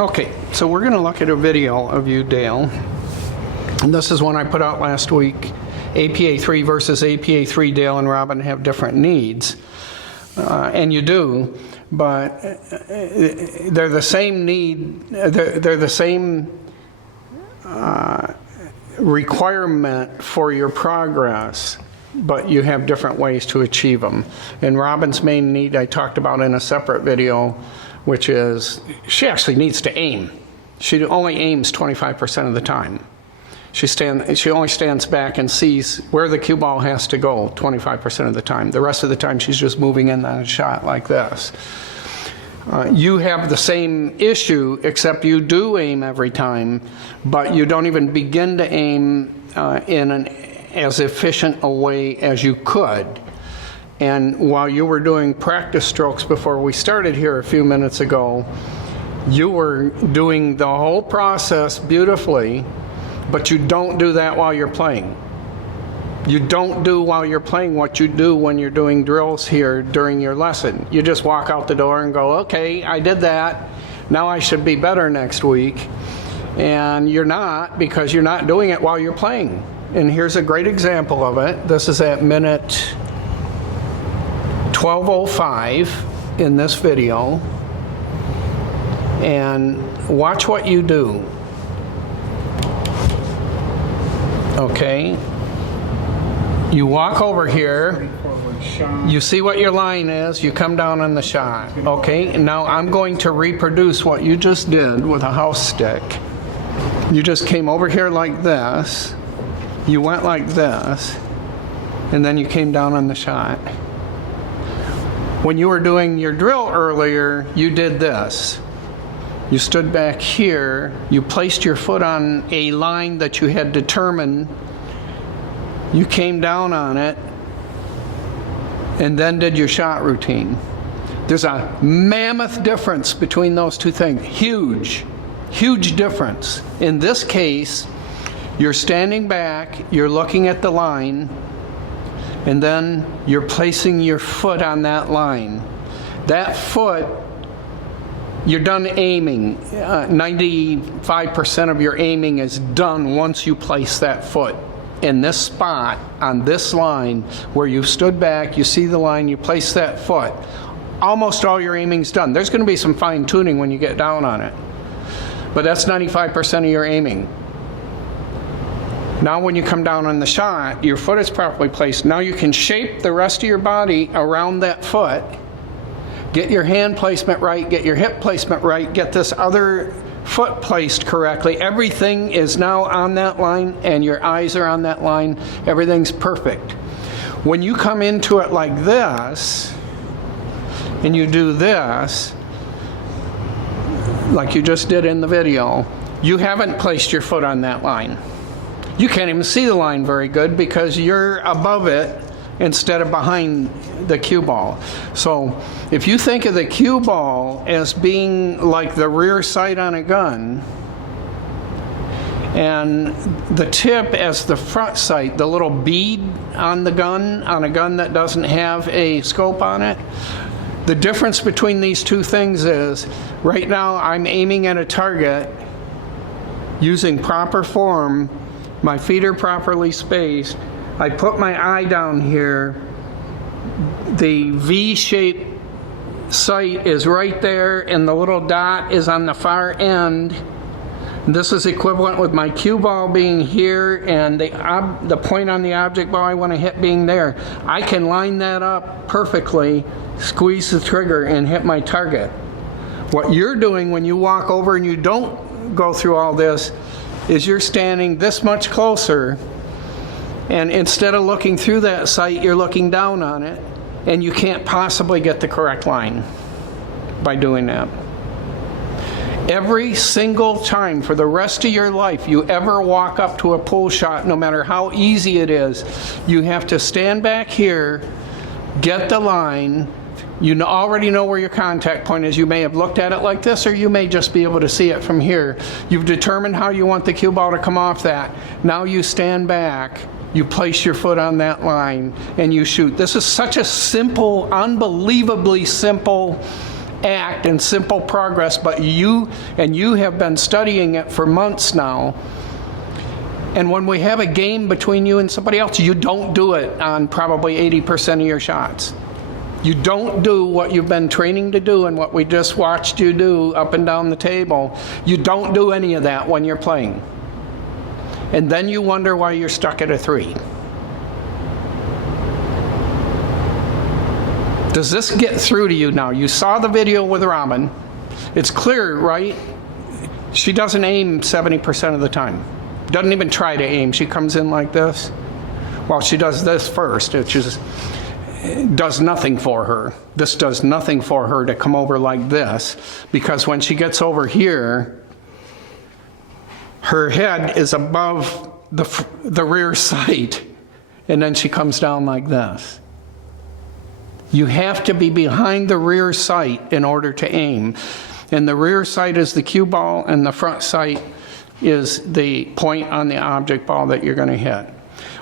Okay, so we're going to look at a video of you, Dale. And this is one I put out last week. APA 3 versus APA 3. Dale and Robin have different needs. And you do, but they're the same need, they're the same requirement for your progress, but you have different ways to achieve them. And Robin's main need I talked about in a separate video, which is she actually needs to aim. She only aims 25% of the time. She only stands back and sees where the cue ball has to go 25% of the time. The rest of the time she's just moving in on a shot like this. You have the same issue, except you do aim every time, but you don't even begin to aim in as efficient a way as you could. And while you were doing practice strokes before we started here a few minutes ago, you were doing the whole process beautifully, but you don't do that while you're playing. You don't do while you're playing what you do when you're doing drills here during your lesson. You just walk out the door and go, okay, I did that. Now I should be better next week. And you're not, because you're not doing it while you're playing. And here's a great example of it. This is at minute 12:05 in this video. And watch what you do. Okay, you walk over here, you see what your line is, you come down on the shot. Okay, now I'm going to reproduce what you just did with a house stick. You just came over here like this, you went like this, and then you came down on the shot. When you were doing your drill earlier, you did this. You stood back here, you placed your foot on a line that you had determined, you came down on it, and then did your shot routine. There's a mammoth difference between those two things. Huge, huge difference. In this case, you're standing back, you're looking at the line, and then you're placing your foot on that line. That foot, you're done aiming. 95% of your aiming is done once you place that foot in this spot on this line where you stood back, you see the line, you place that foot. Almost all your aiming's done. There's going to be some fine tuning when you get down on it, but that's 95% of your aiming. Now when you come down on the shot, your foot is properly placed. Now you can shape the rest of your body around that foot. Get your hand placement right, get your hip placement right, get this other foot placed correctly. Everything is now on that line and your eyes are on that line. Everything's perfect. When you come into it like this and you do this, like you just did in the video, you haven't placed your foot on that line. You can't even see the line very good because you're above it instead of behind the cue ball. So if you think of the cue ball as being like the rear sight on a gun and the tip as the front sight, the little bead on the gun, on a gun that doesn't have a scope on it, the difference between these two things is right now I'm aiming at a target using proper form. My feet are properly spaced. I put my eye down here. The V-shaped sight is right there and the little dot is on the far end. This is equivalent with my cue ball being here and the point on the object ball I want to hit being there. I can line that up perfectly, squeeze the trigger and hit my target. What you're doing when you walk over and you don't go through all this is you're standing this much closer, and instead of looking through that sight, you're looking down on it, and you can't possibly get the correct line by doing that. Every single time for the rest of your life you ever walk up to a pull shot, no matter how easy it is, you have to stand back here, get the line. You already know where your contact point is. You may have looked at it like this, or you may just be able to see it from here. You've determined how you want the cue ball to come off that. Now you stand back, you place your foot on that line, and you shoot. This is such a simple, unbelievably simple act and simple progress, but you have been studying it for months now. And when we have a game between you and somebody else, you don't do it on probably 80% of your shots. You don't do what you've been training to do and what we just watched you do up and down the table. You don't do any of that when you're playing. And then you wonder why you're stuck at a 3. Does this get through to you now? You saw the video with Robin. It's clear, right? She doesn't aim 70% of the time. Doesn't even try to aim. She comes in like this. Well, she does this first, which does nothing for her. This does nothing for her to come over like this, because when she gets over here, her head is above the rear sight, and then she comes down like this. You have to be behind the rear sight in order to aim. And the rear sight is the cue ball, and the front sight is the point on the object ball that you're going to hit.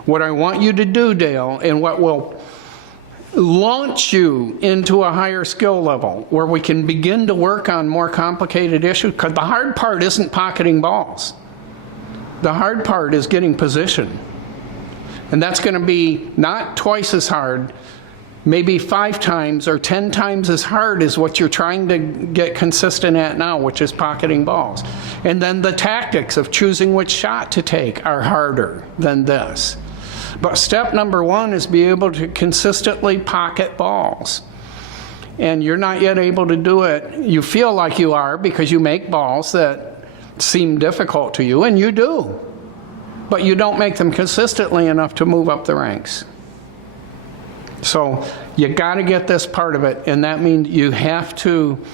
What I want you to do, Dale, and what will launch you into a higher skill level where we can begin to work on more complicated issues, because the hard part isn't pocketing balls. The hard part is getting position. And that's going to be not twice as hard, maybe 5 times or 10 times as hard as what you're trying to get consistent at now, which is pocketing balls. And then the tactics of choosing which shot to take are harder than this. But step number 1 is be able to consistently pocket balls. And you're not yet able to do it. You feel like you are because you make balls that seem difficult to you, and you do. But you don't make them consistently enough to move up the ranks. So you got to get this part of it, and that means you have to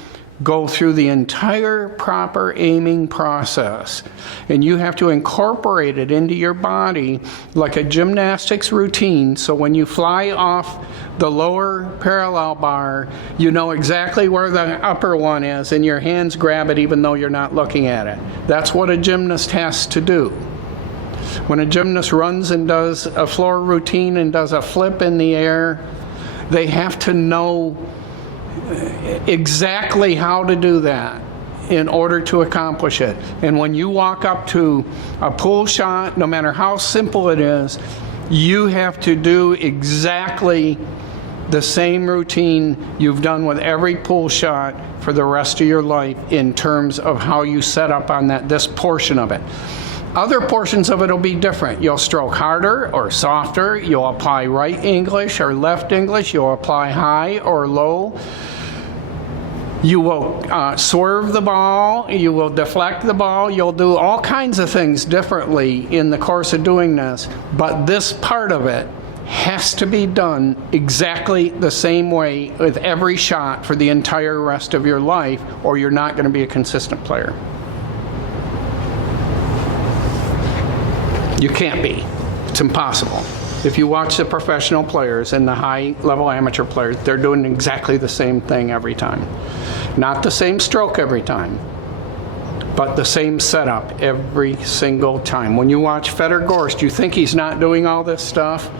go through the entire proper aiming process, and you have to incorporate it into your body like a gymnastics routine. So when you fly off the lower parallel bar, you know exactly where the upper one is, and your hands grab it even though you're not looking at it. That's what a gymnast has to do. When a gymnast runs and does a floor routine and does a flip in the air, they have to know exactly how to do that in order to accomplish it. And when you walk up to a pull shot, no matter how simple it is, you have to do exactly the same routine you've done with every pull shot for the rest of your life in terms of how you set up on this portion of it. Other portions of it will be different. You'll stroke harder or softer. You'll apply right English or left English. You'll apply high or low. You will swerve the ball. You will deflect the ball. You'll do all kinds of things differently in the course of doing this. But this part of it has to be done exactly the same way with every shot for the entire rest of your life, or you're not going to be a consistent player. You can't be. It's impossible. If you watch the professional players and the high-level amateur players, they're doing exactly the same thing every time. Not the same stroke every time, but the same setup every single time. When you watch Fedor Gorst, you think he's not doing all this stuff,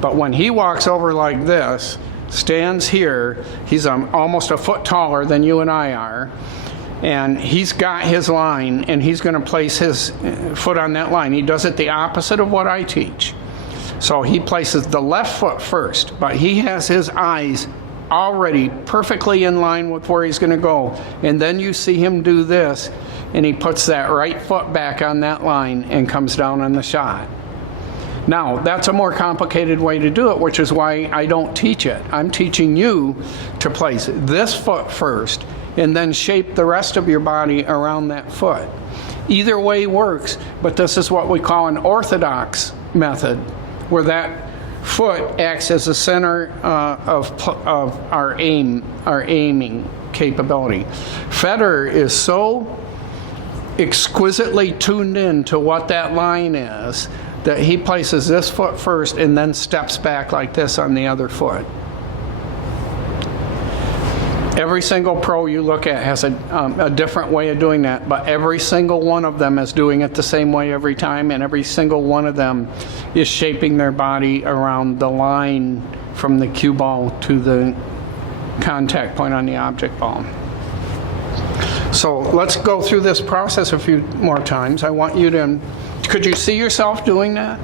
but when he walks over like this, stands here, he's almost a foot taller than you and I are, and he's got his line, and he's going to place his foot on that line. He does it the opposite of what I teach. So he places the left foot first, but he has his eyes already perfectly in line with where he's going to go. And then you see him do this, and he puts that right foot back on that line and comes down on the shot. Now, that's a more complicated way to do it, which is why I don't teach it. I'm teaching you to place this foot first and then shape the rest of your body around that foot. Either way works, but this is what we call an orthodox method, where that foot acts as the center of our aiming capability. Federer is so exquisitely tuned in to what that line is that he places this foot first and then steps back like this on the other foot. Every single pro you look at has a different way of doing that, but every single one of them is doing it the same way every time, and every single one of them is shaping their body around the line from the cue ball to contact point on the object ball. So let's go through this process a few more times. I want you to, could you see yourself doing that?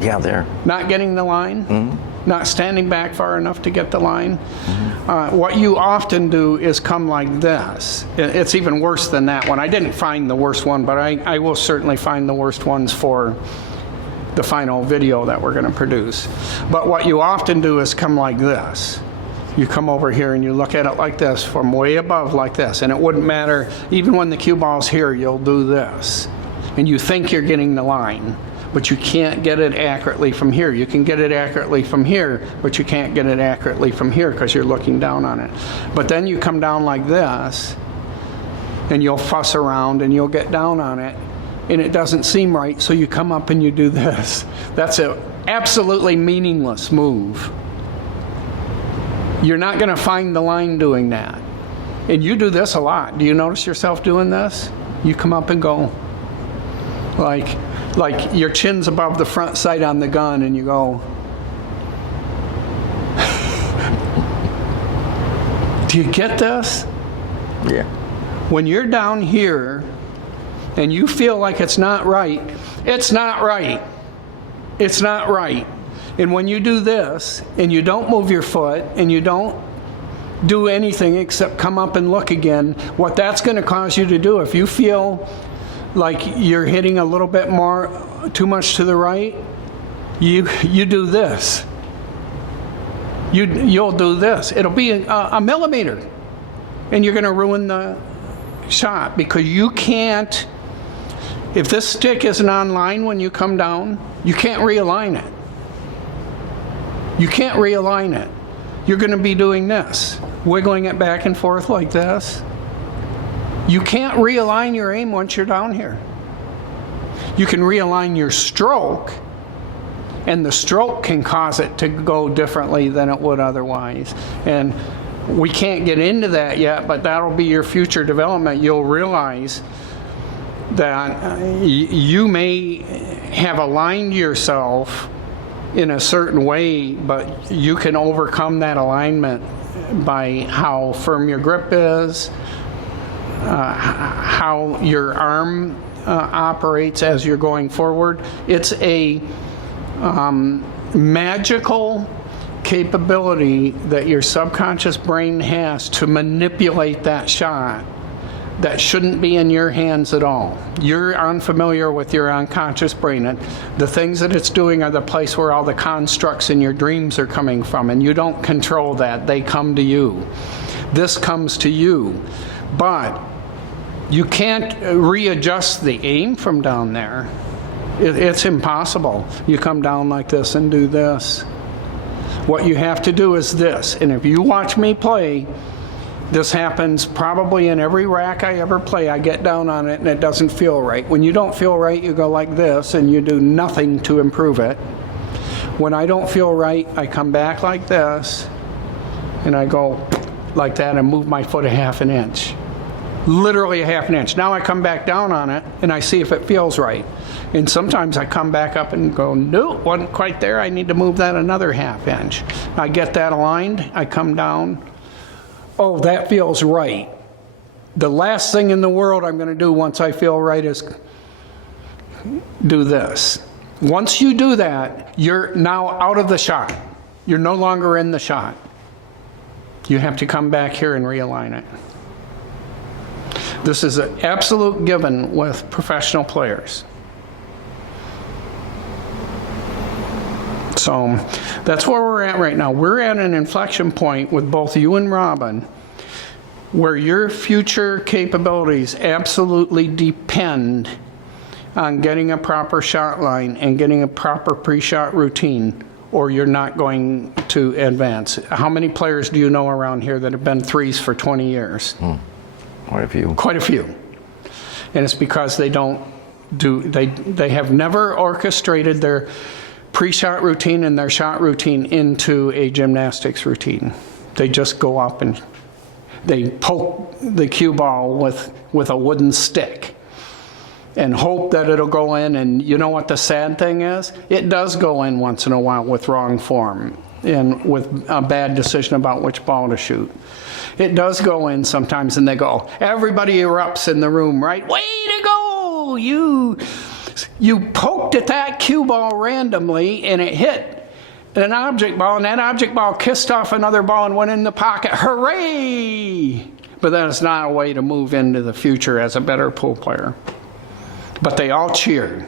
Yeah, there. Not getting the line? Mm-hmm. Not standing back far enough to get the line? Mm-hmm. What you often do is come like this. It's even worse than that one. I didn't find the worst one, but I will certainly find the worst ones for the final video that we're going to produce. But what you often do is come like this. You come over here and you look at it like this, from way above like this, and it wouldn't matter, even when the cue ball's here, you'll do this. And you think you're getting the line, but you can't get it accurately from here. You can get it accurately from here, but you can't get it accurately from here because you're looking down on it. But then you come down like this, and you'll fuss around and you'll get down on it, and it doesn't seem right, so you come up and you do this. That's an absolutely meaningless move. You're not going to find the line doing that. And you do this a lot. Do you notice yourself doing this? You come up and go like your chin's above the front sight on the gun, and you go. Do you get this? Yeah. When you're down here and you feel like it's not right, it's not right. It's not right. And when you do this, and you don't move your foot, and you don't do anything except come up and look again, what that's going to cause you to do, if you feel like you're hitting a little bit more, too much to the right, you do this. You'll do this. It'll be a millimeter, and you're going to ruin the shot, because you can't, if this stick isn't on line when you come down, you can't realign it. You can't realign it. You're going to be doing this, wiggling it back and forth like this. You can't realign your aim once you're down here. You can realign your stroke, and the stroke can cause it to go differently than it would otherwise. And we can't get into that yet, but that'll be your future development. You'll realize that you may have aligned yourself in a certain way, but you can overcome that alignment by how firm your grip is, how your arm operates as you're going forward. It's a magical capability that your subconscious brain has to manipulate that shot that shouldn't be in your hands at all. You're unfamiliar with your unconscious brain, and the things that it's doing are the place where all the constructs in your dreams are coming from, and you don't control that. They come to you. This comes to you. But you can't readjust the aim from down there. It's impossible. You come down like this and do this. What you have to do is this, and if you watch me play, this happens probably in every rack I ever play. I get down on it and it doesn't feel right. When you don't feel right, you go like this and you do nothing to improve it. When I don't feel right, I come back like this and I go like that and move my foot a half an inch. Literally a half an inch. Now I come back down on it and I see if it feels right. And sometimes I come back up and go, no, wasn't quite there. I need to move that another half inch. I get that aligned. I come down. Oh, that feels right. The last thing in the world I'm going to do once I feel right is do this. Once you do that, you're now out of the shot. You're no longer in the shot. You have to come back here and realign it. This is an absolute given with professional players. So that's where we're at right now. We're at an inflection point with both you and Robin where your future capabilities absolutely depend on getting a proper shot line and getting a proper pre-shot routine, or you're not going to advance. How many players do you know around here that have been threes for 20 years? Quite a few. Quite a few. And it's because they have never orchestrated their pre-shot routine and their shot routine into a gymnastics routine. They just go up and they poke the cue ball with a wooden stick and hope that it'll go in. And you know what the sad thing is? It does go in once in a while with wrong form. and with a bad decision about which ball to shoot. It does go in sometimes, and they go, everybody erupts in the room, right? Way to go! You poked at that cue ball randomly, and it hit an object ball, and that object ball kissed off another ball and went in the pocket. Hooray! But that is not a way to move into the future as a better pool player. But they all cheered.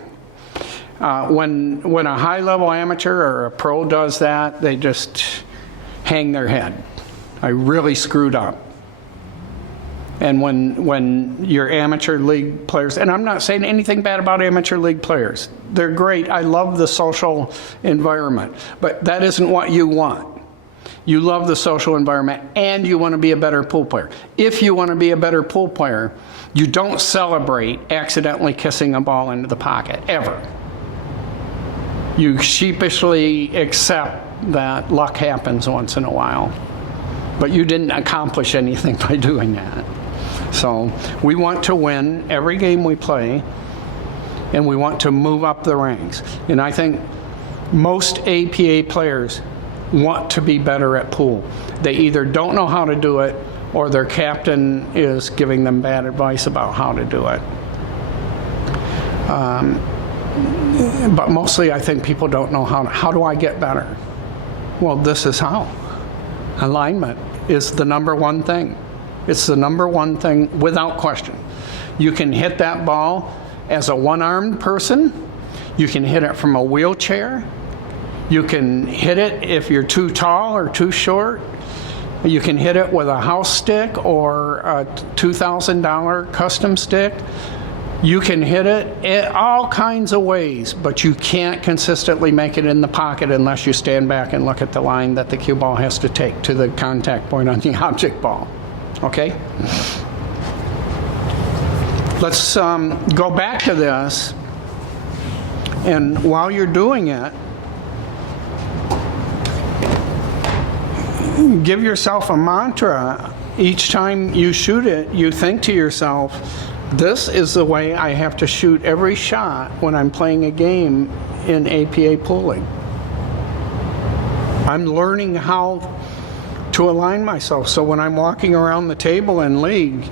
When a high-level amateur or a pro does that, they just hang their head. I really screwed up. And when your amateur league players, and I'm not saying anything bad about amateur league players. They're great. I love the social environment. But that isn't what you want. You love the social environment, and you want to be a better pool player. If you want to be a better pool player, you don't celebrate accidentally kissing a ball into the pocket, ever. You sheepishly accept that luck happens once in a while. But you didn't accomplish anything by doing that. So we want to win every game we play, and we want to move up the ranks. And I think most APA players want to be better at pool. They either don't know how to do it, or their captain is giving them bad advice about how to do it. But mostly I think people don't know how do I get better? Well, this is how. Alignment is the number one thing. It's the number one thing without question. You can hit that ball as a one-armed person. You can hit it from a wheelchair. You can hit it if you're too tall or too short. You can hit it with a house stick or a $2,000 custom stick. You can hit it in all kinds of ways, but you can't consistently make it in the pocket unless you stand back and look at the line that the cue ball has to take to the contact point on the object ball. Okay? Let's go back to this, and while you're doing it, give yourself a mantra. Each time you shoot it, you think to yourself, this is the way I have to shoot every shot when I'm playing a game in APA pooling. I'm learning how to align myself. So when I'm walking around the table in league,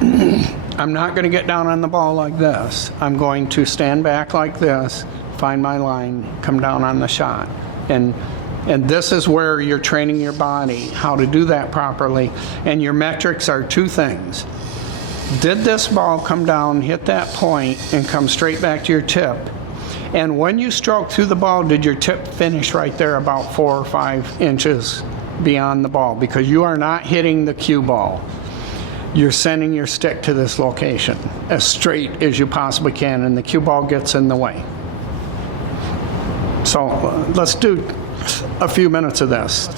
I'm not going to get down on the ball like this. I'm going to stand back like this, find my line, come down on the shot. And this is where you're training your body, how to do that properly. And your metrics are two things. Did this ball come down, hit that point, and come straight back to your tip? And when you stroke through the ball, did your tip finish right there about 4 or 5 inches beyond the ball? Because you are not hitting the cue ball. You're sending your stick to this location as straight as you possibly can, and the cue ball gets in the way. So let's do a few minutes of this.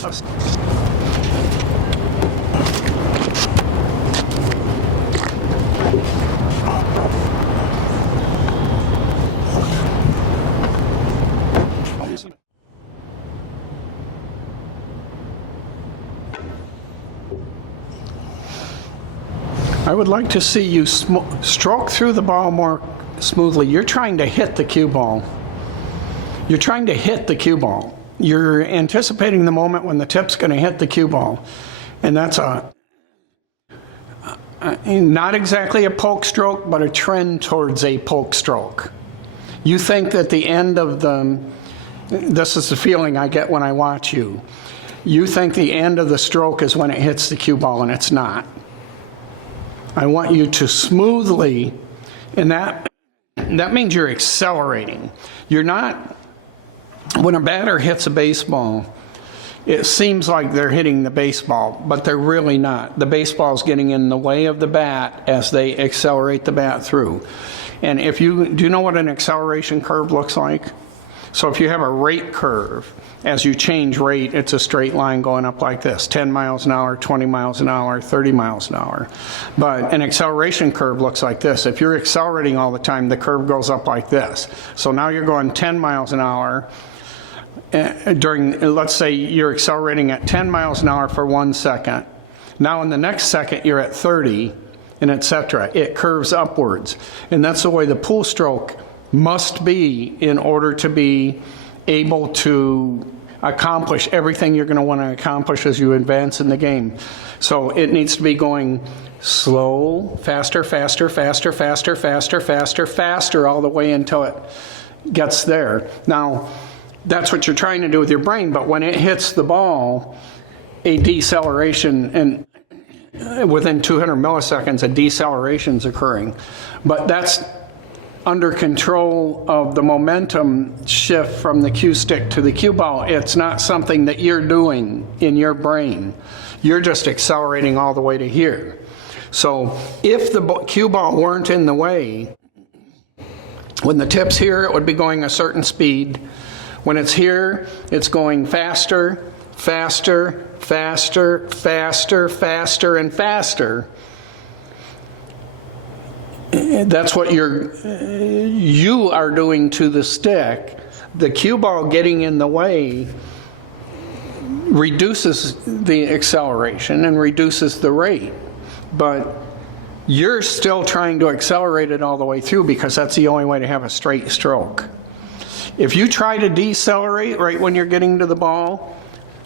I would like to see you stroke through the ball more smoothly. You're trying to hit the cue ball. You're trying to hit the cue ball. You're anticipating the moment when the tip's going to hit the cue ball. And that's not exactly a poke stroke, but a trend towards a poke stroke. You think that the end of this is the feeling I get when I watch you. You think the end of the stroke is when it hits the cue ball, and it's not. I want you to smoothly, and that means you're accelerating. You're not, when a batter hits a baseball, it seems like they're hitting the baseball, but they're really not. The baseball's getting in the way of the bat as they accelerate the bat through. And do you know what an acceleration curve looks like? So if you have a rate curve, as you change rate, it's a straight line going up like this, 10 miles an hour, 20 miles an hour, 30 miles an hour. But an acceleration curve looks like this. If you're accelerating all the time, the curve goes up like this. So now you're going 10 miles an hour let's say you're accelerating at 10 miles an hour for 1 second. Now in the next second, you're at 30, and etc. It curves upwards. And that's the way the pool stroke must be in order to be able to accomplish everything you're going to want to accomplish as you advance in the game. So it needs to be going slow, faster, faster, faster, faster, faster, faster, faster, all the way until it gets there. Now, that's what you're trying to do with your brain, but when it hits the ball, a deceleration, and within 200 milliseconds, a deceleration is occurring. But that's under control of the momentum shift from the cue stick to the cue ball. It's not something that you're doing in your brain. You're just accelerating all the way to here. So if the cue ball weren't in the way, when the tip's here, it would be going a certain speed. When it's here, it's going faster, faster, faster, faster, faster, and faster. That's what you are doing to the stick. The cue ball getting in the way reduces the acceleration and reduces the rate. But you're still trying to accelerate it all the way through because that's the only way to have a straight stroke. If you try to decelerate right when you're getting to the ball,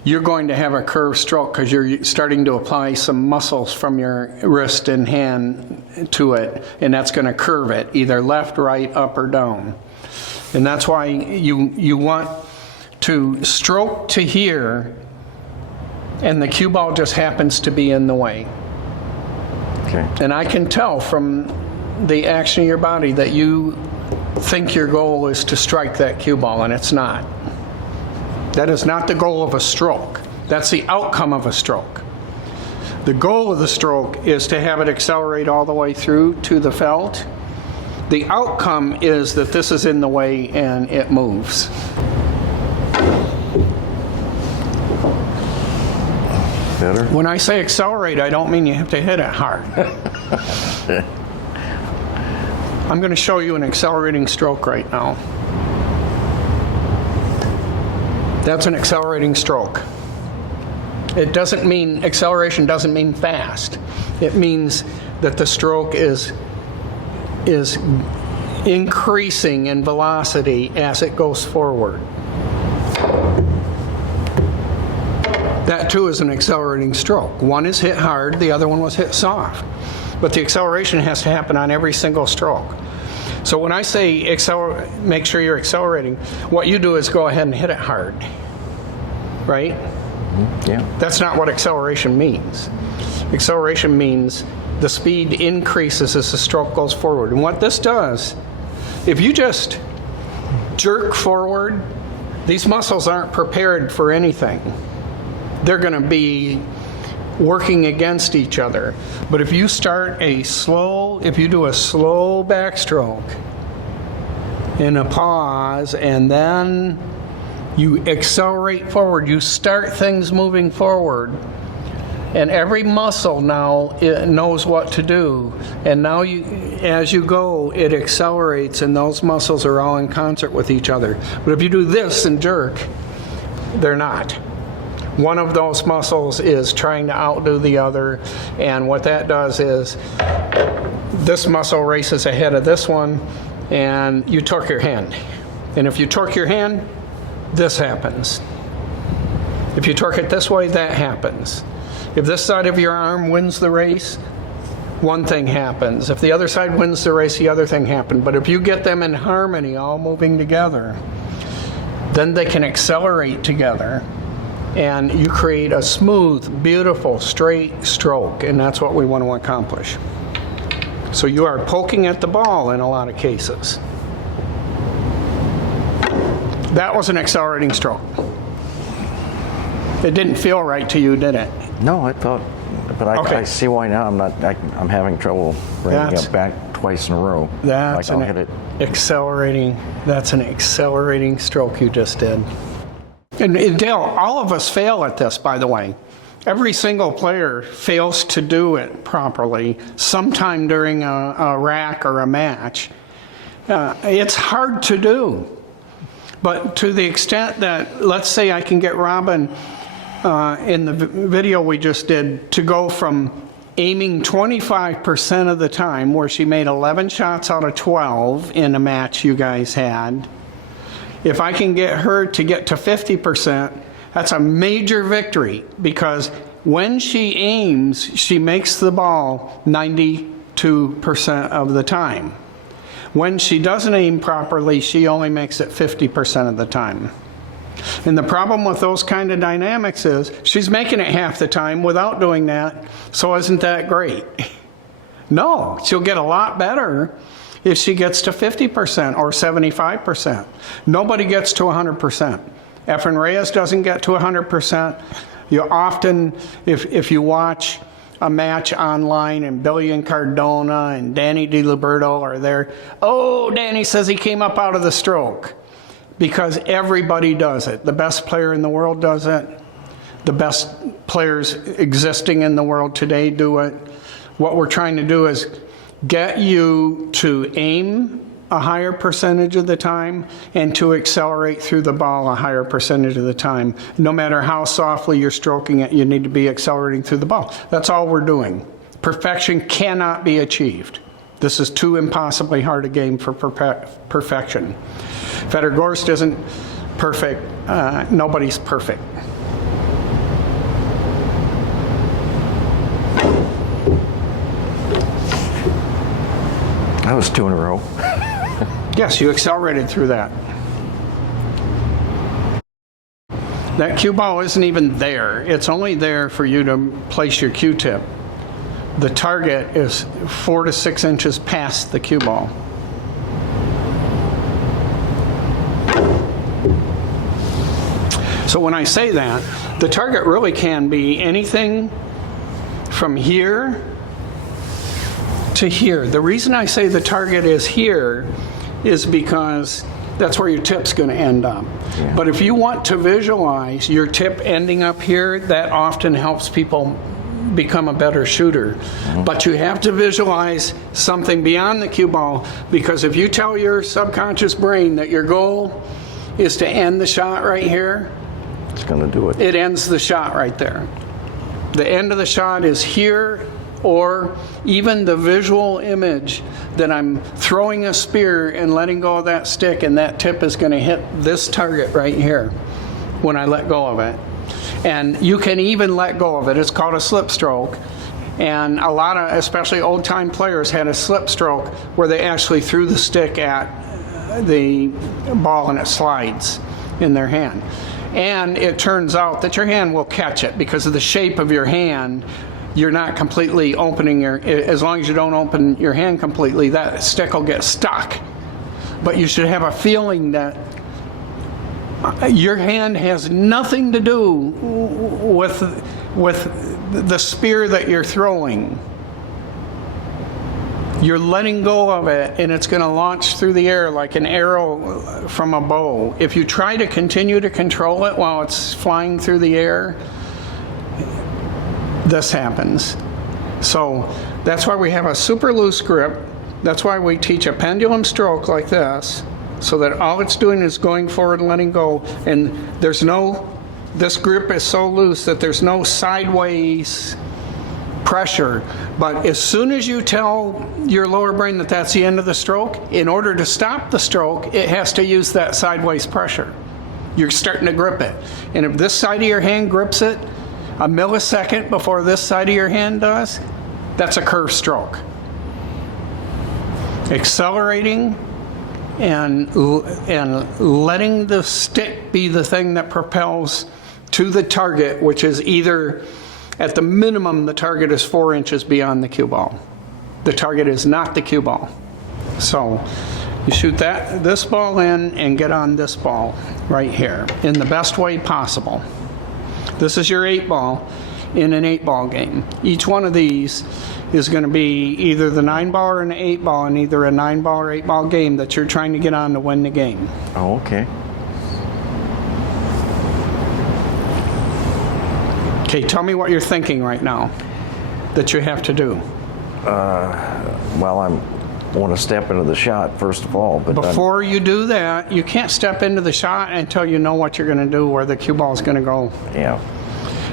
you're going to have a curved stroke because you're starting to apply some muscles from your wrist and hand to it, and that's going to curve it, either left, right, up, or down. And that's why you want to stroke to here, and the cue ball just happens to be in the way. Okay. And I can tell from the action of your body that you think your goal is to strike that cue ball, and it's not. That is not the goal of a stroke. That's the outcome of a stroke. The goal of the stroke is to have it accelerate all the way through to the felt. The outcome is that this is in the way and it moves. Better? When I say accelerate, I don't mean you have to hit it hard. I'm going to show you an accelerating stroke right now. That's an accelerating stroke. It doesn't mean, acceleration doesn't mean fast. It means that the stroke is increasing in velocity as it goes forward. That too is an accelerating stroke. One is hit hard, the other one was hit soft. But the acceleration has to happen on every single stroke. So when I say make sure you're accelerating, what you do is go ahead and hit it hard, right? Mm-hmm. Yeah. That's not what acceleration means. Acceleration means the speed increases as the stroke goes forward. And what this does, if you just jerk forward, these muscles aren't prepared for anything. They're going to be working against each other. But if you if you do a slow backstroke in a pause and then you accelerate forward, you start things moving forward, and every muscle now it knows what to do, and now as you go it accelerates and those muscles are all in concert with each other. But if you do this and jerk, they're not. One of those muscles is trying to outdo the other, and what that does is this muscle races ahead of this one, and you torque your hand. And if you torque your hand, this happens. If you torque it this way, that happens. If this side of your arm wins the race, one thing happens. If the other side wins the race, the other thing happens. But if you get them in harmony, all moving together, then they can accelerate together. And you create a smooth, beautiful, straight stroke, and that's what we want to accomplish. So you are poking at the ball in a lot of cases. That was an accelerating stroke. It didn't feel right to you, did it? No, I thought, but I see why now. I'm having trouble bringing it back twice in a row. That's I'll hit it. That's an accelerating stroke you just did. And Dale, all of us fail at this, by the way. Every single player fails to do it properly sometime during a rack or a match. It's hard to do. But to the extent that, let's say I can get Robin in the video we just did to go from aiming 25% of the time, where she made 11 shots out of 12 in a match you guys had. If I can get her to get to 50%, That's a major victory because when she aims, she makes the ball 92% of the time. When she doesn't aim properly, she only makes it 50% of the time. And the problem with those kind of dynamics is she's making it half the time without doing that, so isn't that great? No, she'll get a lot better if she gets to 50% or 75%. Nobody gets to 100%. Efren Reyes doesn't get to 100%. You often, if you watch a match online and Billy and Cardona and Danny DiLiberto are there, oh, Danny says he came up out of the stroke. Because everybody does it. The best player in the world does it. The best players existing in the world today do it. What we're trying to do is get you to aim a higher percentage of the time and to accelerate through the ball a higher percentage of the time. No matter how softly you're stroking it, you need to be accelerating through the ball. That's all we're doing. Perfection cannot be achieved. This is too impossibly hard a game for perfection. Federer-Gorst isn't perfect. Nobody's perfect. That was 2 in a row. Yes, you accelerated through that. That cue ball isn't even there. It's only there for you to place your cue tip. The target is 4 to 6 inches past the cue ball. So when I say that, the target really can be anything from here to here. The reason I say the target is here is because that's where your tip's going to end up. Yeah. But if you want to visualize your tip ending up here, that often helps people become a better shooter. Mm-hmm. But you have to visualize something beyond the cue ball, because if you tell your subconscious brain that your goal is to end the shot right here, it's going to do it. It ends the shot right there. The end of the shot is here, or even the visual image that I'm throwing a spear and letting go of that stick, and that tip is going to hit this target right here when I let go of it. And you can even let go of it. It's called a slip stroke. And a lot of, especially old-time players, had a slip stroke where they actually threw the stick at the ball and it slides in their hand. And it turns out that your hand will catch it because of the shape of your hand. You're not completely opening as long as you don't open your hand completely, that stick will get stuck. But you should have a feeling that your hand has nothing to do with the spear that you're throwing. You're letting go of it, and it's going to launch through the air like an arrow from a bow. If you try to continue to control it while it's flying through the air, this happens. So that's why we have a super loose grip. That's why we teach a pendulum stroke like this, so that all it's doing is going forward and letting go. And this grip is so loose that there's no sideways pressure. But as soon as you tell your lower brain that that's the end of the stroke, in order to stop the stroke, it has to use that sideways pressure. You're starting to grip it. And if this side of your hand grips it a millisecond before this side of your hand does, that's a curved stroke. Accelerating and letting the stick be the thing that propels to the target, which is either, at the minimum, the target is 4 inches beyond the cue ball. The target is not the cue ball. So you shoot this ball in and get on this ball right here in the best way possible. This is your 8-ball in an 8-ball game. Each one of these is going to be either the 9-ball or an 8-ball in either a 9-ball or 8-ball game that you're trying to get on to win the game. Oh, okay. Okay, tell me what you're thinking right now that you have to do. Well, I want to step into the shot, first of all. But before you do that, you can't step into the shot until you know what you're going to do, where the cue ball is going to go. Yeah.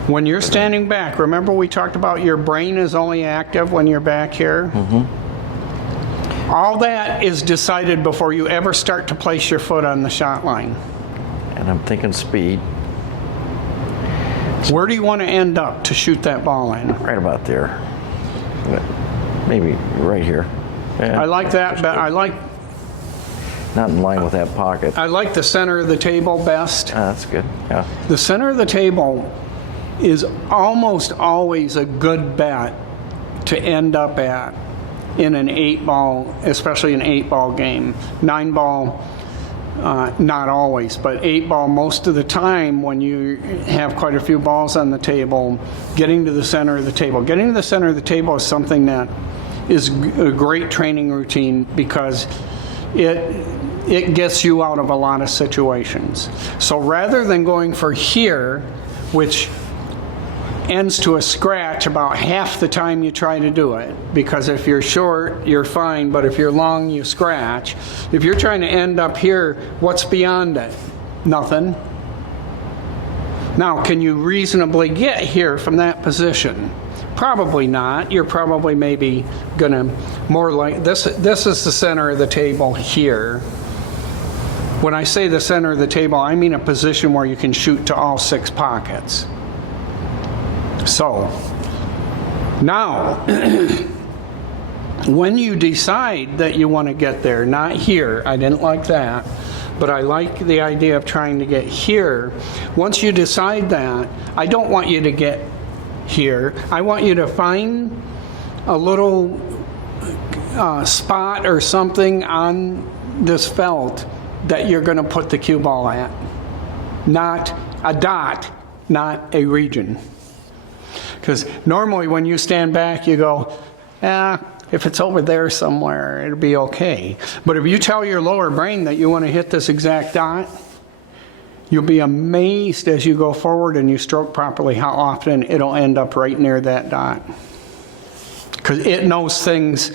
When you're standing back, remember we talked about your brain is only active when you're back here? Mm-hmm. All that is decided before you ever start to place your foot on the shot line. And I'm thinking speed. Where do you want to end up to shoot that ball in? Right about there. Maybe right here. Yeah, I like that, but I like not in line with that pocket. I like the center of the table best. That's good. Yeah. The center of the table is almost always a good bet to end up at in an 8-ball, especially an 8-ball game. 9-ball, not always, but 8-ball most of the time when you have quite a few balls on the table, getting to the center of the table. Getting to the center of the table is something that is a great training routine because it gets you out of a lot of situations. So rather than going for here, which ends to a scratch about half the time you try to do it, because if you're short, you're fine, but if you're long, you scratch. If you're trying to end up here, what's beyond it? Nothing. Now, can you reasonably get here from that position? Probably not. You're probably maybe gonna more like this. This is the center of the table here. When I say the center of the table, I mean a position where you can shoot to all 6 pockets. So now, when you decide that you want to get there, not here, I didn't like that, but I like the idea of trying to get here. Once you decide that, I don't want you to get here. I want you to find a little spot or something on this felt that you're going to put the cue ball at. Not a dot, not a region. Because normally when you stand back, you go, if it's over there somewhere, it'll be okay. But if you tell your lower brain that you want to hit this exact dot, you'll be amazed as you go forward and you stroke properly how often it'll end up right near that dot. Because it knows things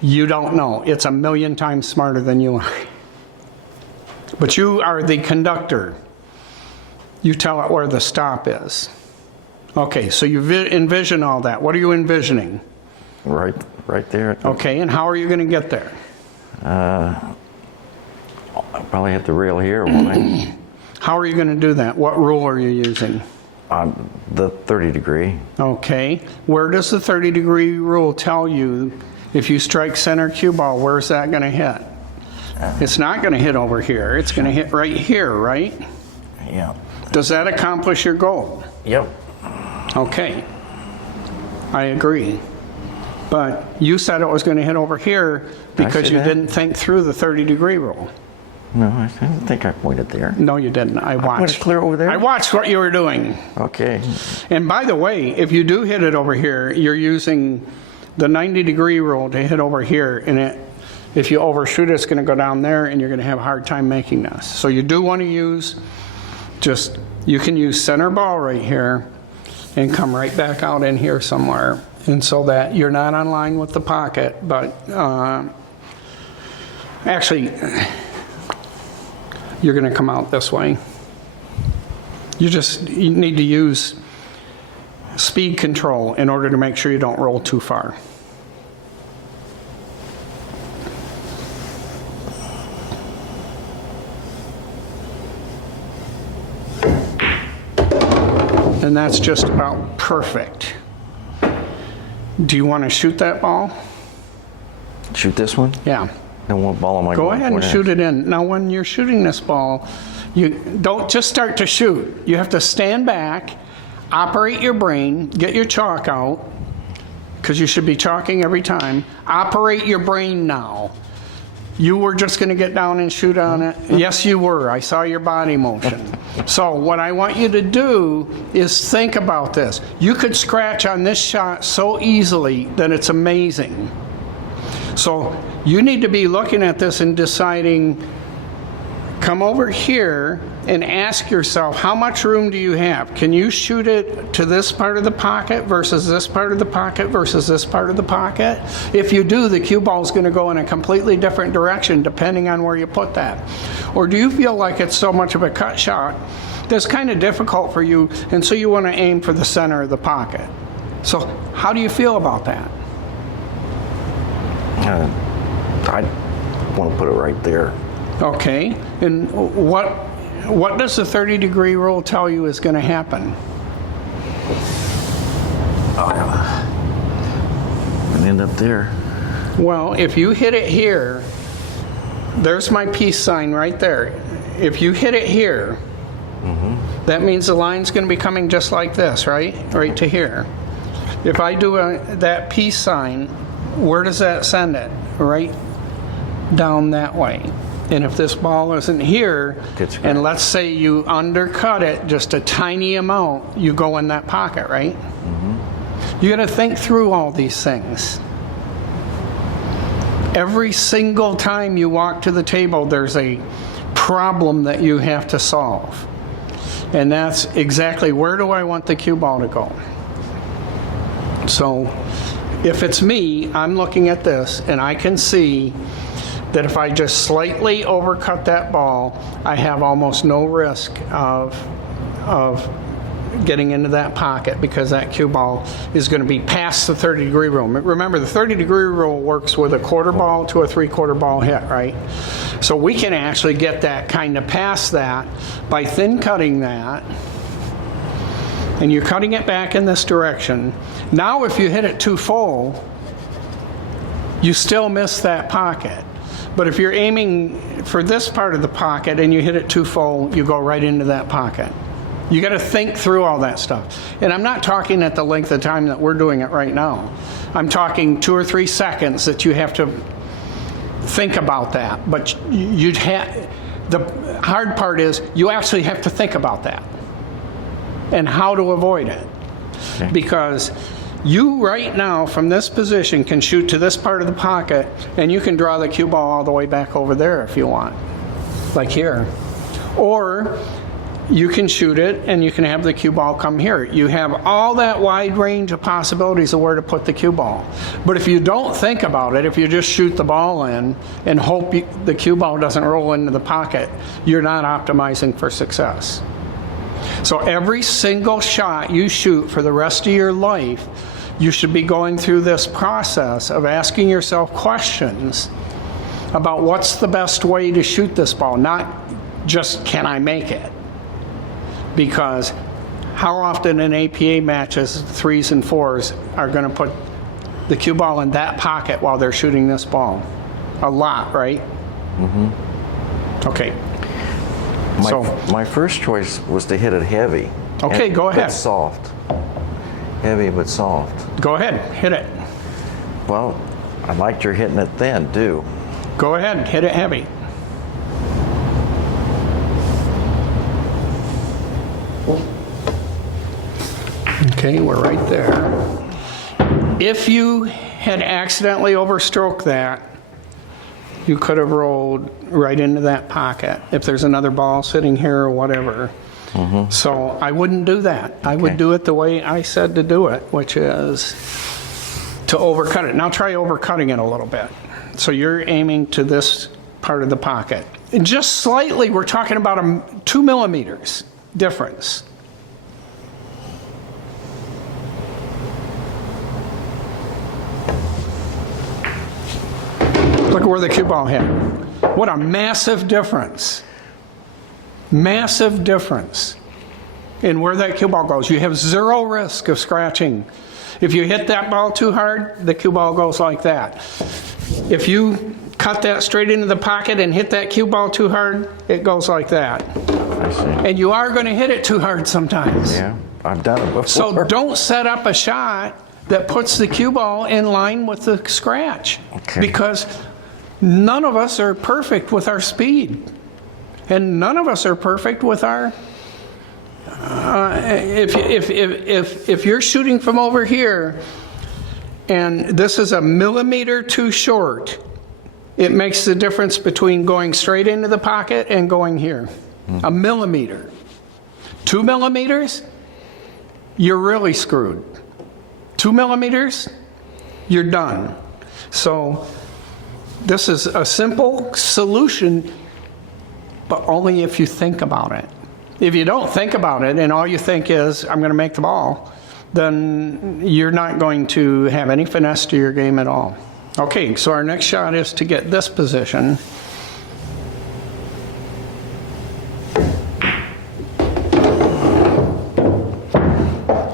you don't know. It's a million times smarter than you are. But you are the conductor. You tell it where the stop is. Okay, so you envision all that. What are you envisioning? Right there. Okay, and how are you going to get there? I'll probably hit the rail here, won't I? How are you going to do that? What rule are you using? The 30 degree. Okay, where does the 30-degree rule tell you if you strike center cue ball, where's that going to hit? It's not going to hit over here. It's going to hit right here, right? Yeah. Does that accomplish your goal? Yep. Okay, I agree. But you said it was going to hit over here because you didn't think through the 30-degree rule. No, I didn't think I pointed there. No, you didn't. I watched. Went clear over there? I watched what you were doing. Okay. And by the way, if you do hit it over here, you're using the 90-degree rule to hit over here, and if you overshoot it, it's going to go down there, and you're going to have a hard time making this. So you do want to use you can use center ball right here and come right back out in here somewhere. And so that you're not on line with the pocket, but actually, you're going to come out this way. You need to use speed control in order to make sure you don't roll too far. And that's just about perfect. Do you want to shoot that ball? Shoot this one? Yeah. Then what ball am I going for? Go ahead and shoot it in. Now, when you're shooting this ball, you don't just start to shoot. You have to stand back, operate your brain, get your chalk out, because you should be chalking every time. Operate your brain now. You were just going to get down and shoot on it? Yes, you were. I saw your body motion. So what I want you to do is think about this. You could scratch on this shot so easily that it's amazing. So you need to be looking at this and deciding, come over here and ask yourself, how much room do you have? Can you shoot it to this part of the pocket versus this part of the pocket versus this part of the pocket? If you do, the cue ball is going to go in a completely different direction depending on where you put that. Or do you feel like it's so much of a cut shot that's kind of difficult for you, and so you want to aim for the center of the pocket? So how do you feel about that? I want to put it right there. Okay, and what does the 30-degree rule tell you is going to happen? And end up there. Well, if you hit it here, there's my peace sign right there. If you hit it here, that means the line's going to be coming just like this, right? Right to here. If I do that peace sign, where does that send it? Right down that way. And if this ball isn't here, and let's say you undercut it just a tiny amount, you go in that pocket, right? You got to think through all these things. Every single time you walk to the table, there's a problem that you have to solve. And that's exactly, where do I want the cue ball to go? So if it's me, I'm looking at this and I can see that if I just slightly overcut that ball, I have almost no risk of getting into that pocket, because that cue ball is going to be past the 30-degree rule. Remember, the 30-degree rule works with a quarter ball to a three-quarter ball hit, right? So we can actually get that kind of past that by thin cutting that, and you're cutting it back in this direction. Now if you hit it too full, you still miss that pocket. But if you're aiming for this part of the pocket and you hit it too full, you go right into that pocket. You got to think through all that stuff. And I'm not talking at the length of time that we're doing it right now. I'm talking 2 or 3 seconds that you have to think about that. But you'd have, the hard part is you actually have to think about that and how to avoid it. Okay. Because you right now from this position can shoot to this part of the pocket, and you can draw the cue ball all the way back over there if you want, like here. Or you can shoot it and you can have the cue ball come here. You have all that wide range of possibilities of where to put the cue ball. But if you don't think about it, if you just shoot the ball in and hope the cue ball doesn't roll into the pocket, you're not optimizing for success. So every single shot you shoot for the rest of your life, you should be going through this process of asking yourself questions about what's the best way to shoot this ball, not just can I make it. Because how often in APA matches, 3s and 4s are going to put the cue ball in that pocket while they're shooting this ball? A lot, right? Okay. My first choice was to hit it heavy. Okay, go ahead. But soft. Heavy but soft. Go ahead, hit it. Well, I liked your hitting it thin, too. Go ahead, hit it heavy. Okay, we're right there. If you had accidentally overstroked that, you could have rolled right into that pocket if there's another ball sitting here or whatever. So I wouldn't do that. I would do it the way I said to do it, which is to overcut it. Now try overcutting it a little bit. So you're aiming to this part of the pocket. And just slightly, we're talking about 2 millimeters difference. Look at where the cue ball hit. What a massive difference. Massive difference in where that cue ball goes. You have zero risk of scratching. If you hit that ball too hard, the cue ball goes like that. If you cut that straight into the pocket and hit that cue ball too hard, it goes like that. I see. And you are going to hit it too hard sometimes. Yeah, I've done it before. So don't set up a shot that puts the cue ball in line with the scratch. Okay. Because none of us are perfect with our speed. And none of us are perfect with our, if you're shooting from over here and this is a millimeter too short, it makes the difference between going straight into the pocket and going here. A millimeter. 2 millimeters, you're really screwed. 2 millimeters, you're done. So this is a simple solution, but only if you think about it. If you don't think about it and all you think is, I'm going to make the ball, then you're not going to have any finesse to your game at all. Okay, so our next shot is to get this position.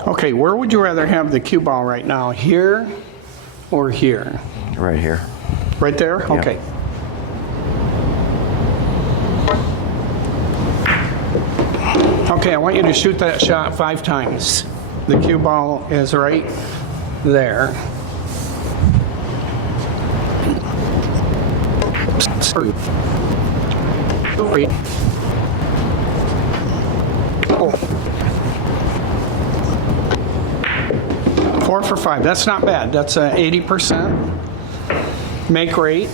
Okay, Okay, where would you rather have the cue ball right now? Here or here? Right here. Right there? Yeah. Okay. Okay, I want you to shoot that shot 5 times. The cue ball is right there. Oh. 4 for 5. That's not bad. That's 80%. Make rate.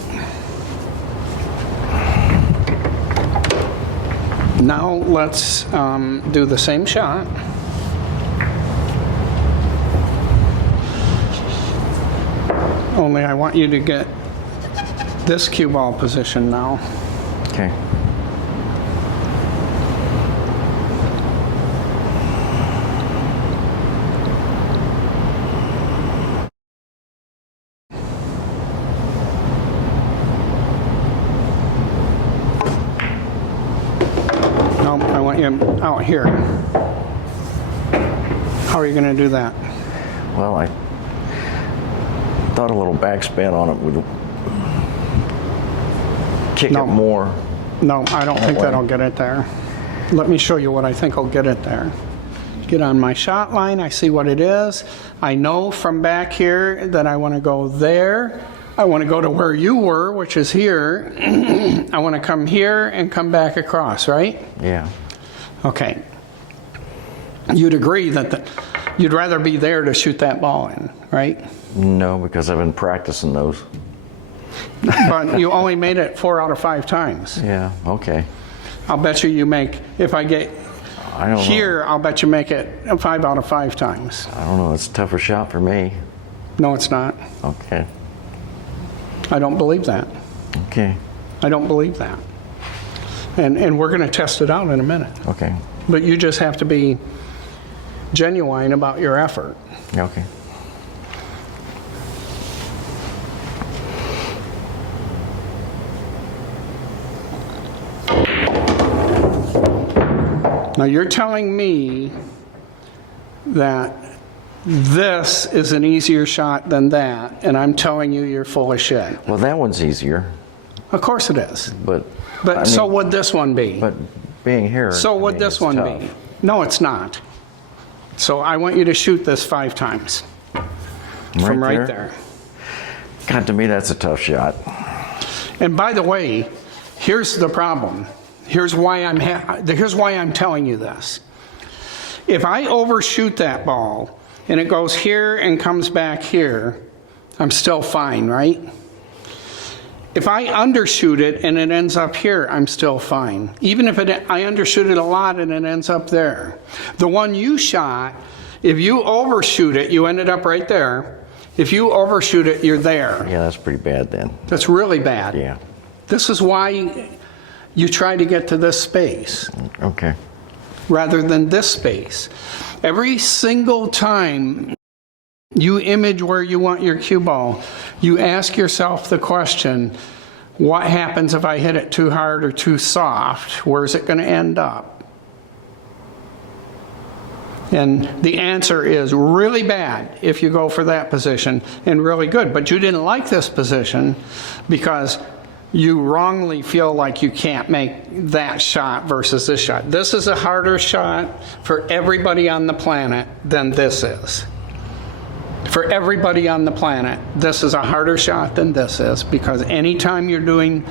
Now let's do the same shot. Only I want you to get this cue ball position now. Okay. No, I want you out here. How are you going to do that? Well, I thought a little backspin on it would kick it more. No, I don't think that'll get it there. Let me show you what I think will get it there. Get on my shot line, I see what it is. I know from back here that I want to go there. I want to go to where you were, which is here. I want to come here and come back across, right? Yeah. Okay. You'd agree that you'd rather be there to shoot that ball in, right? No, because I've been practicing those. But you only made it 4 out of 5 times. Yeah, okay. I'll bet you make, if I get I don't here, know. I'll bet you make it 5 out of 5 times. I don't know, it's a tougher shot for me. No, it's not. Okay. I don't believe that. Okay. I don't believe that. And we're going to test it out in a minute. Okay. But you just have to be genuine about your effort. Okay. Now you're telling me that this is an easier shot than that, and I'm telling you you're full of shit. Well, that one's easier, Of course it is. but I So mean, would this one be? But being here, So I would mean, this it's one tough. be? No, it's not. So I want you to shoot this 5 times. From right there. God, to me, that's a tough shot. And by the way, here's the problem. Here's why I'm telling you this. If I overshoot that ball and it goes here and comes back here, I'm still fine, right? If I undershoot it and it ends up here, I'm still fine. Even if I undershoot it a lot and it ends up there. The one you shot, if you overshoot it, you ended up right there. If you overshoot it, you're there. Yeah, that's pretty bad then. That's really bad. Yeah. This is why you try to get to this space Okay. rather than this space. Every single time you image where you want your cue ball, you ask yourself the question, what happens if I hit it too hard or too soft? Where's it going to end up? And the answer is really bad if you go for that position, and really good. But you didn't like this position because you wrongly feel like you can't make that shot versus this shot. This is a harder shot for everybody on the planet than this is. For everybody on the planet, this is a harder shot than this is, because anytime you're doing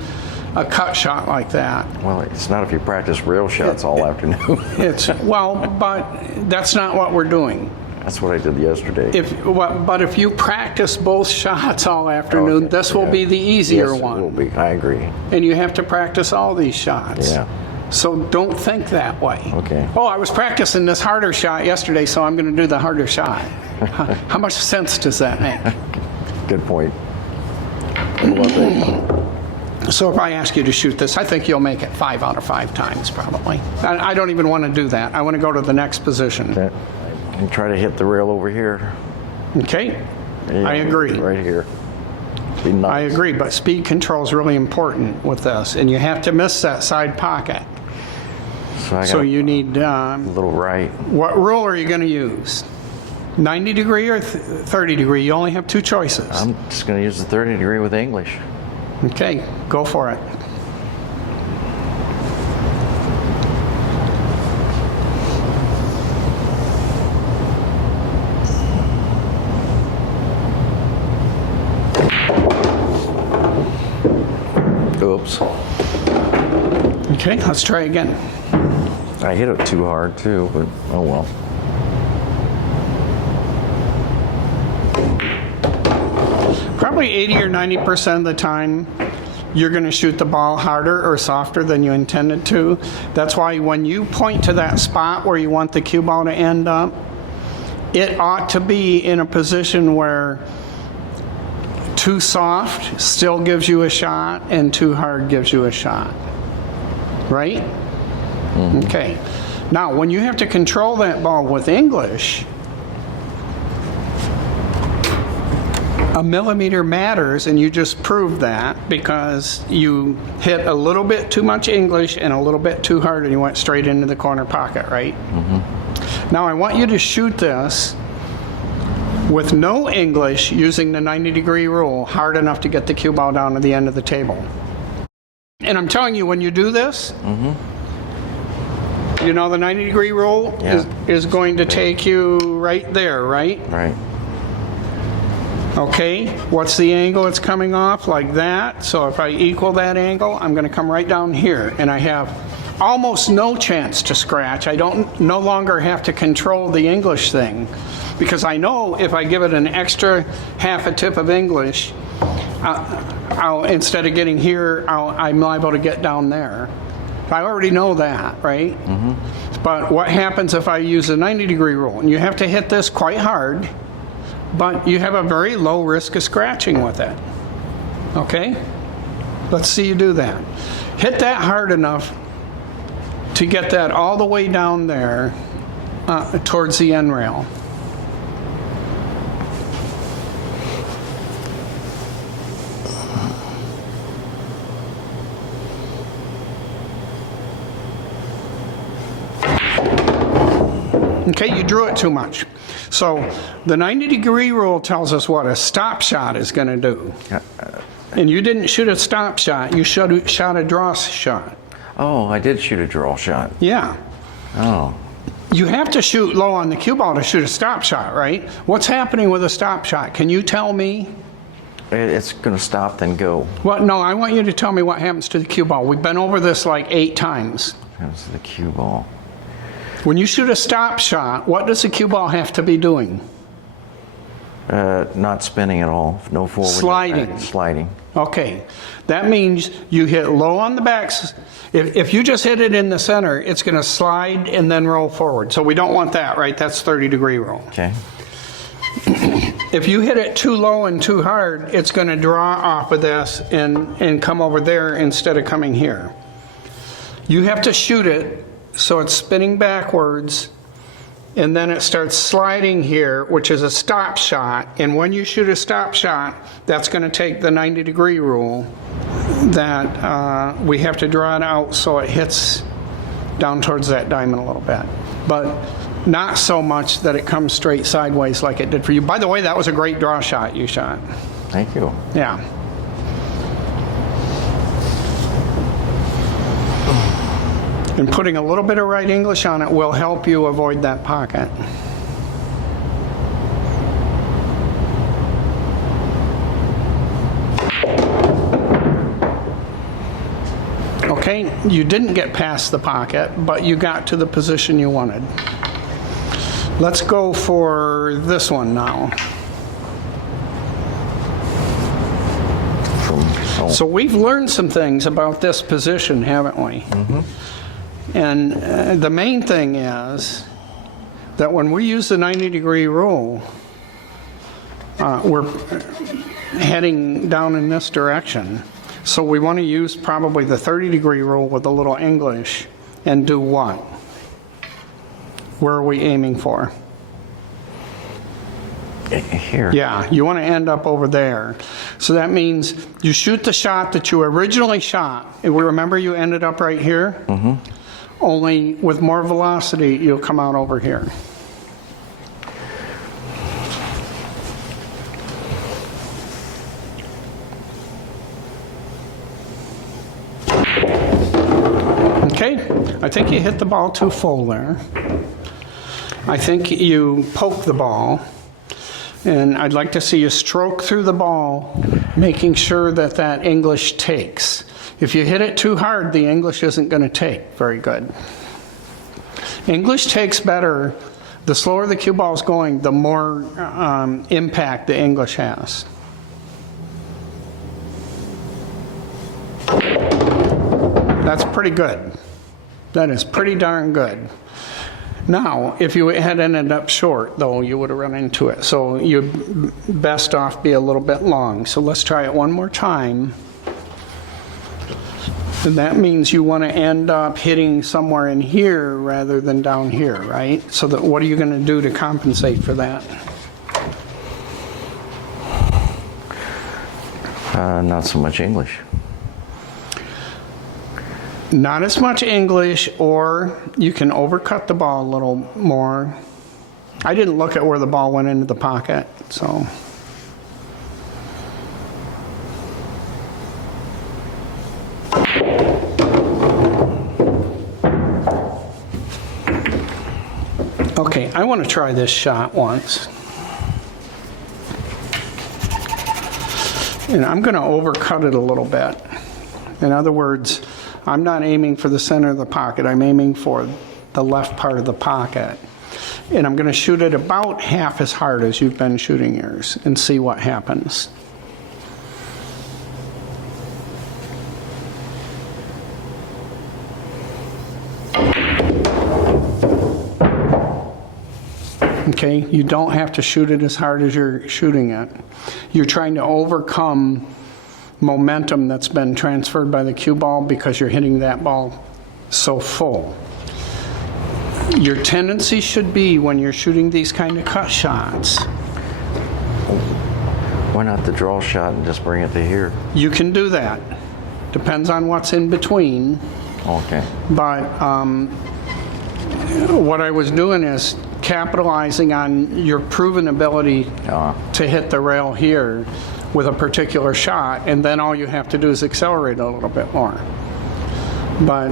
a cut shot like that, Well, it's not if you practice real shots all afternoon. but that's not what we're doing. That's what I did yesterday. But if you practice both shots all afternoon, Okay, this will yeah. be the easier Yes, one. it will be. I agree. And you have to practice all these shots. Yeah. So don't think that way. Okay. Oh, I was practicing this harder shot yesterday, so I'm going to do the harder shot. How much sense does that make? Good point. I love that. So if I ask you to shoot this, I think you'll make it 5 out of 5 times probably. I don't even want to do that. I want to go to the next position. And try to hit the rail over here. Okay? Yeah, I agree. Right here. Be nice. I agree, but speed control is really important with this, and you have to miss that side pocket. So I got So you need, a little right. what rule are you going to use? 90 degree or 30 degree? You only have two choices. I'm just going to use the 30 degree with English. Okay, go for it. Oops. Okay, let's try again. I hit it too hard too, but oh well. Probably 80 or 90% of the time, you're going to shoot the ball harder or softer than you intended to. That's why when you point to that spot where you want the cue ball to end up, it ought to be in a position where too soft still gives you a shot and too hard gives you a shot. Right? Mm-hmm. Okay. Now, when you have to control that ball with English, a millimeter matters, and you just proved that because you hit a little bit too much English and a little bit too hard, and you went straight into the corner pocket, right? Mm-hmm. Now, I want you to shoot this with no English using the 90-degree rule hard enough to get the cue ball down to the end of the table. And I'm telling you, when you do this, mm-hmm. you know the 90-degree rule is going to take you right there, right? Right. Okay, what's the angle it's coming off? Like that. So if I equal that angle, I'm going to come right down here, and I have almost no chance to scratch. I no longer have to control the English thing, because I know if I give it an extra half a tip of English, instead of getting here, I'm liable to get down there. I already know that, right? Mm-hmm. But what happens if I use the 90-degree rule? And you have to hit this quite hard, but you have a very low risk of scratching with it. Okay? Let's see you do that. Hit that hard enough to get that all the way down there towards the end rail. Okay, you drew it too much. So the 90-degree rule tells us what a stop shot is going to do. And you didn't shoot a stop shot, you shot a draw shot. Oh, I did shoot a draw shot. Yeah. Oh. You have to shoot low on the cue ball to shoot a stop shot, right? What's happening with a stop shot? Can you tell me? It's going to stop, then go. Well, no, I want you to tell me what happens to the cue ball. We've been over this like 8 times. What happens to the cue ball? When you shoot a stop shot, what does the cue ball have to be doing? Not spinning at all. No forward. Sliding. No back. Sliding. Okay. That means you hit low on the backs. If you just hit it in the center, it's going to slide and then roll forward. So we don't want that, right? That's 30-degree roll. Okay. If you hit it too low and too hard, it's going to draw off of this and come over there instead of coming here. You have to shoot it so it's spinning backwards, and then it starts sliding here, which is a stop shot. And when you shoot a stop shot, that's going to take the 90-degree rule that we have to draw it out so it hits down towards that diamond a little bit. But not so much that it comes straight sideways like it did for you. By the way, that was a great draw shot you shot. Thank you. Yeah. And putting a little bit of right English on it will help you avoid that pocket. Okay, you didn't get past the pocket, but you got to the position you wanted. Let's go for this one now. So we've learned some things about this position, haven't we? Mm-hmm. And the main thing is that when we use the 90-degree rule, we're heading down in this direction. So we want to use probably the 30-degree rule with a little English and do what? Where are we aiming for? Here. Yeah, you want to end up over there. So that means you shoot the shot that you originally shot. And we remember you ended up right here? Mm-hmm. Only with more velocity, you'll come out over here. think you hit the ball too full there. I think you poke the ball, and I'd like to see you stroke through the ball, making sure that that English takes. If you hit it too hard, the English isn't going to take very good. English takes better. The slower the cue ball is going, the more impact the English has. That's pretty good. That is pretty darn good. Now, if you had ended up short, though, you would have run into it. So you'd best off be a little bit long. So let's try it one more time. And that means you want to end up hitting somewhere in here rather than down here, right? So that, what are you going to do to compensate for that? Not so much English. Not as much English, or you can overcut the ball a little more. I didn't look at where the ball went into the pocket, so. Okay, I want to try this shot once. And I'm going to overcut it a little bit. In other words, I'm not aiming for the center of the pocket. I'm aiming for the left part of the pocket. And I'm going to shoot it about half as hard as you've been shooting yours and see what happens. Okay, you don't have to shoot it as hard as you're shooting it. You're trying to overcome momentum that's been transferred by the cue ball because you're hitting that ball so full. Your tendency should be, when you're shooting these kind of cut shots, why not the draw shot and just bring it to here? You can do that. Depends on what's in between. Okay. But what I was doing is capitalizing on your proven ability to hit the rail here with a particular shot, and then all you have to do is accelerate a little bit more. But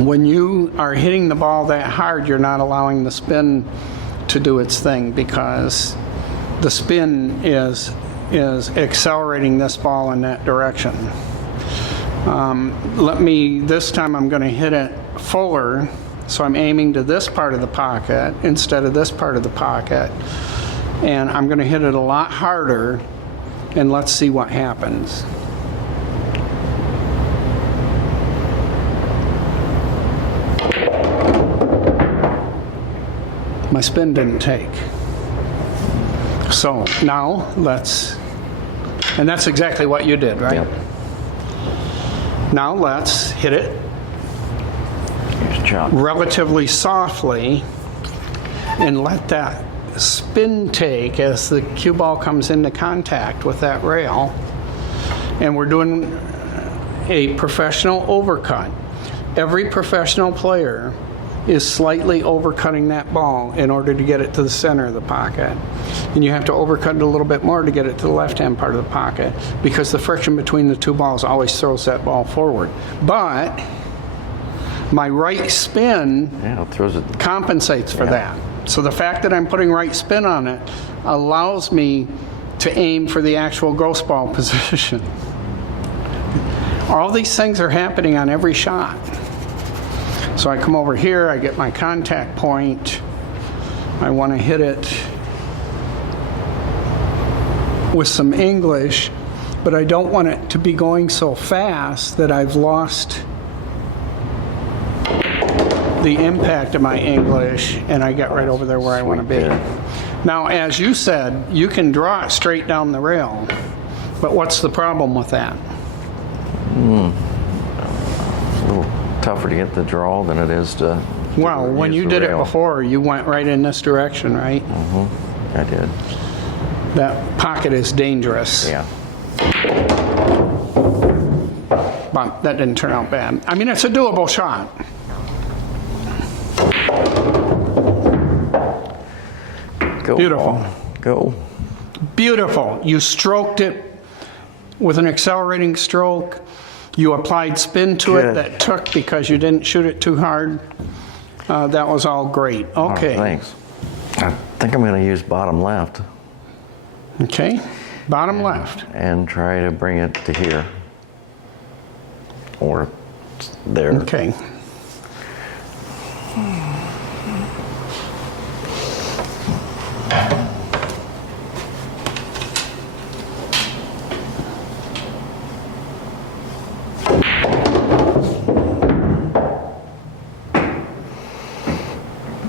when you are hitting the ball that hard, you're not allowing the spin to do its thing, because the spin is accelerating this ball in that direction. This time I'm going to hit it fuller, so I'm aiming to this part of the pocket instead of this part of the pocket. And I'm going to hit it a lot harder, and let's see what happens. My spin didn't take. So now and that's exactly what you did, right? Yep. Now let's hit it Here's relatively softly and let that spin take as the cue ball comes into contact with that rail. And we're doing a professional overcut. Every professional player is slightly overcutting that ball in order to get it to the center of the pocket. And you have to overcut it a little bit more to get it to the left-hand part of the pocket, because the friction between the two balls always throws that ball forward. But my right spin compensates for that. So the fact that I'm putting right spin on it allows me to aim for the actual ghost ball position. All these things are happening on every shot. So I come over here, I get my contact point. I want to hit it with some English, but I don't want it to be going so fast that I've lost the impact of my English, and I get right over there where I want to be. Now, as you said, you can draw it straight down the rail, but what's the problem with that? It's a little tougher to get the draw than it is to Well, when you did it before, you went right in this direction, right? Mm-hmm. I did. That pocket is dangerous. Yeah. But that didn't turn out bad. I mean, it's a doable shot. Go. Beautiful. Ball. Go. Beautiful. You stroked it with an accelerating stroke. You applied spin to it Good. that took because you didn't shoot it too hard. That was all great. Okay. Oh, thanks. I think I'm going to use bottom left. Okay. Bottom left. And try to bring it to here. Or there. Okay.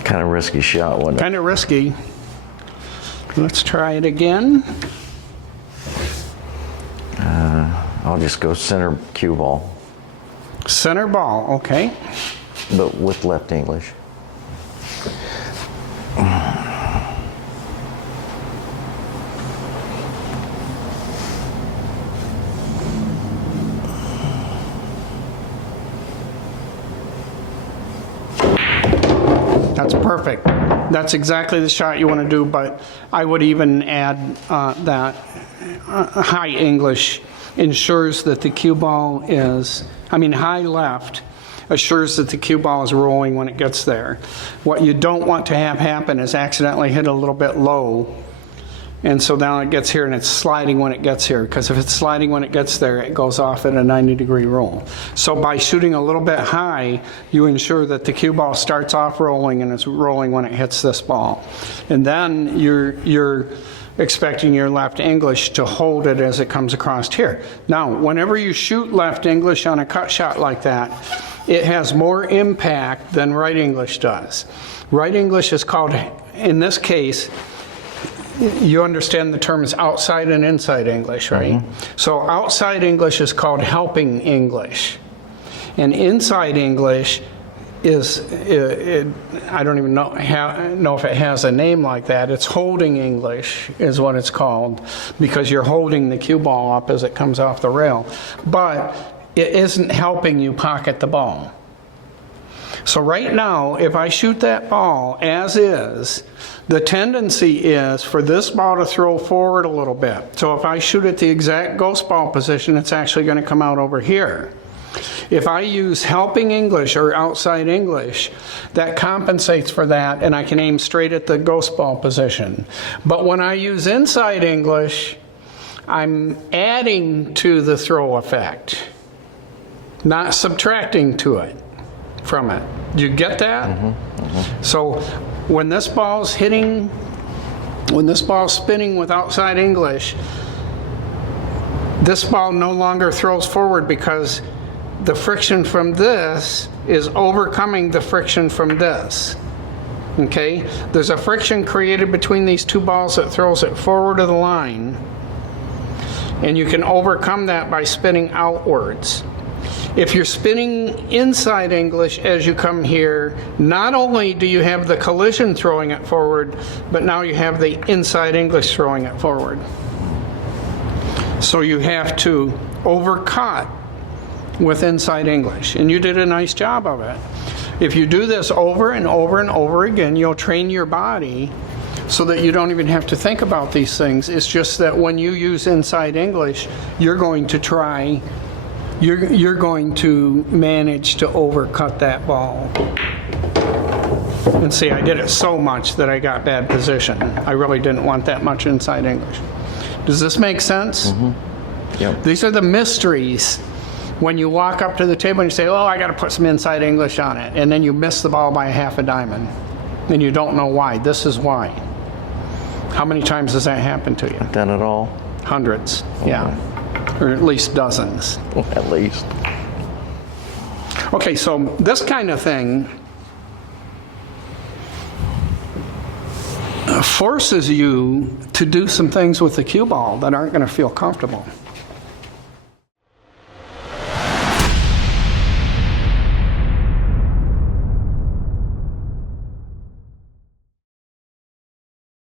Kind of risky shot, wasn't it? Kind of risky. Let's try it again. I'll just go center cue ball, Center ball, okay. but with left English. That's perfect. That's exactly the shot you want to do, but I would even add that high English ensures that the cue ball is, high left assures that the cue ball is rolling when it gets there. What you don't want to have happen is accidentally hit a little bit low, and so now it gets here and it's sliding when it gets here, because if it's sliding when it gets there, it goes off at a 90-degree roll. So by shooting a little bit high, you ensure that the cue ball starts off rolling and it's rolling when it hits this ball. And then you're expecting your left English to hold it as it comes across here. Now, whenever you shoot left English on a cut shot like that, it has more impact than right English does. Right English is called, in this case, you understand the terms outside and inside English, right? Mm-hmm. So outside English is called helping English. And inside English is, I don't even know if it has a name like that. It's holding English is what it's called, because you're holding the cue ball up as it comes off the rail. But it isn't helping you pocket the ball. So right now, if I shoot that ball as is, the tendency is for this ball to throw forward a little bit. So if I shoot at the exact ghost ball position, it's actually going to come out over here. If I use helping English or outside English, that compensates for that, and I can aim straight at the ghost ball position. But when I use inside English, I'm adding to the throw effect, not subtracting to it from it. Do you get that? Mm-hmm, mm-hmm. So when this ball's spinning with outside English, this ball no longer throws forward because the friction from this is overcoming the friction from this. Okay? There's a friction created between these two balls that throws it forward of the line, and you can overcome that by spinning outwards. If you're spinning inside English as you come here, not only do you have the collision throwing it forward, but now you have the inside English throwing it forward. So you have to overcut with inside English, and you did a nice job of it. If you do this over and over and over again, you'll train your body so that you don't even have to think about these things. It's just that when you use inside English, you're going to manage to overcut that ball. And see, I did it so much that I got bad position. I really didn't want that much inside English. Does this make sense? Mm-hmm. Yep. These are the mysteries when you walk up to the table and you say, oh, I got to put some inside English on it. And then you miss the ball by a half a diamond. And you don't know why. This is why. How many times has that happened to you? Done it all? Hundreds, okay. Yeah. Or at least dozens. At least. Okay, so this kind of thing forces you to do some things with the cue ball that aren't going to feel comfortable.